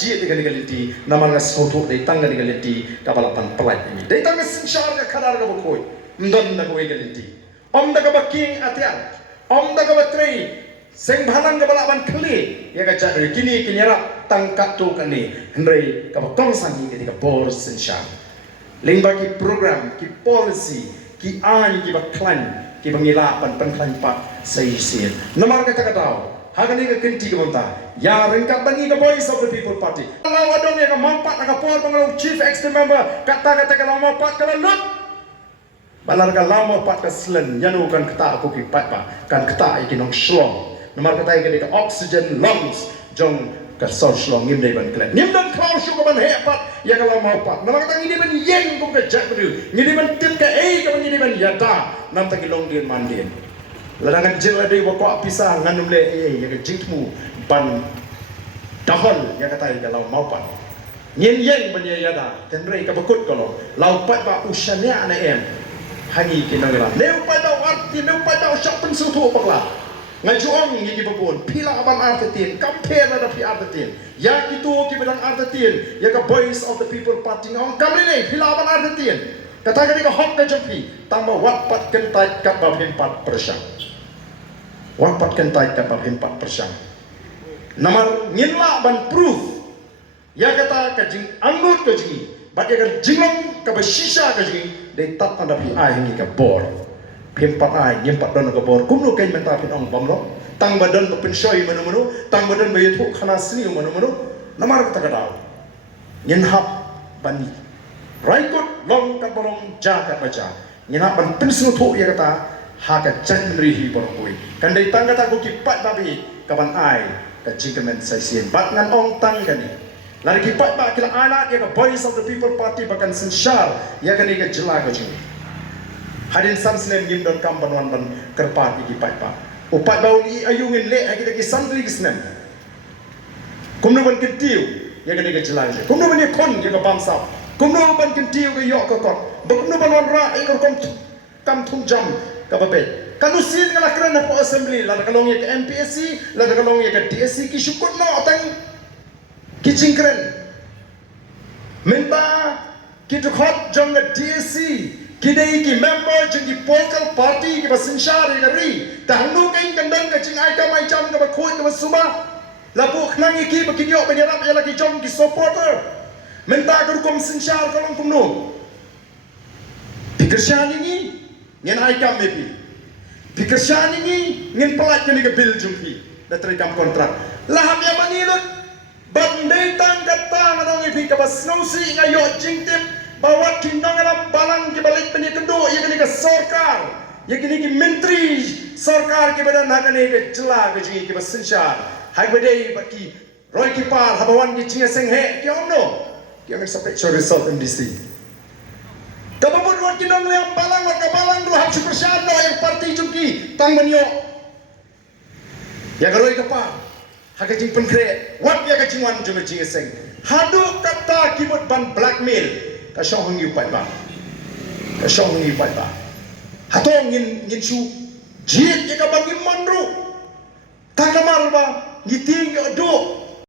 jie dengan galinti nama ngas soto dei tang dengan galinti kabalapan pelai ini dei tang sinshar ka khadar ka bokoi ndon na koi galinti om da ka baking atian om da ka batri seng bhalang ka balapan khli ya ka jadri kini kinyara tang katu kani hendrei ka bakong sangi ke ka bor sinshar lingba ki program ki policy ki an ki baklan ki bangilapan penklan pak saisian namar ka takatau hagani ka kinti ka monta ya rengkat bangi ka voice of the people party kalau adong ya ka mampat ka por pangalau chief executive member kata ka mampat ka lut balar ka lama pat ka slen yanu kan kata aku ki pat pa kan kata ikinong shlong namar kata ka oxygen lungs jong ka so shlong ngim dei ban klet ngim dan klau shu ka ban he pat ya ka lama pat namar kata ngini ban yeng ko ka jak du ngini ban tip ka ka ngini ban yata nam ta ki long dien man dien ladangan jeng ladai wakwa pisah nganum le ya ke jingmu ban dahol ya kata ya lau maupan nyen yeng ban ya da tenrei ka bekut kalau lau pat ba usania ana em hangi kinagala neu pa da arti neu pa da shop pen sutu pakla ngajuang ngi babon pila aban artetin compare da pi artetin ya kitu ki bedang artetin ya ka voice of the people party ngong kamne pila aban artetin kata ka hok ka jampi tamba wat pat kentai ka babin 4%. Wapat kentai kata 4%. Namar nginla ban proof. Ya kata kajing anggut kajing. Bagi kajing ka bashisha kajing. Day tat tanda pi ai hingi ka bor. Pimpat ai ngimpat don ka bor. Kumno kay menta pin ong bamlo. Tang badan ka pensoi manu tang badan bayu thuk khana sini manu namar kata kadau. Nginhap bani. Raikut long ka bolong ja ka baca. Nginhap ban pensu thuk ya kata haka jan rihi borokoi kandai tangga tak ki pat babi kaban ai ka jingkemen saisien bat ngan ong tang kani lari ki pat ba kila anak ya ka voice of the people party bakan sinshar ya kani ka jela ka jing hadin samsnem ngim don kam banwan ban kerpat ki pat ba upat bau ni ayungin le kita ki sandri kisnem kumno ban kentiu ya kani ka jela ka kumno ban kon ya ka bamsa kumno ban kentiu ka yok ka kot kumno ban wan ra ai ka kam thum jam kapape kanusin ngala kran po assembly la kalong ye MPSC la kalong ye DSC ki syukut no tang ki jingkren menta ki to khot jong DSC ki dei ki member jong ki political party ki basinshar ye ri tahnu kain kandang ka jing ai ka mai jam ka ba khoi ka suma la bu khnang ki ba ki yo ba yarap ya la ki jong ki supporter menta ka kum sinshar kalong kumno pikirsyani ni ngen ai kam mepi pikirsyani ni ngen pelat ni ke bil jumpi da terikam kontrak laham ya manilut bandai tang kata nganong ipi ka basnosi ngayo jingtip bawat kindang alam balang ki balik peni kedo ya kini ke sarkar ya kini ki menteri sarkar ki badan hakane ke jela ke jingi ki basinshar hai badai baki roy ki par habawan ki jinga senghe ki omno ki amik sampai result MDC kababut wat kinong leang balang wat kabalang dulu hak supersyado yang parti jungki tang banyo ya garoi kapa hak jing penkre wat ya kajing wan jung jing seng hadu kata kibut ban blackmail ka shong ngi pai ba ka shong ngi pai ba hatong ngin su jiet ya ka bagi mandru ta kamar ba ngiting do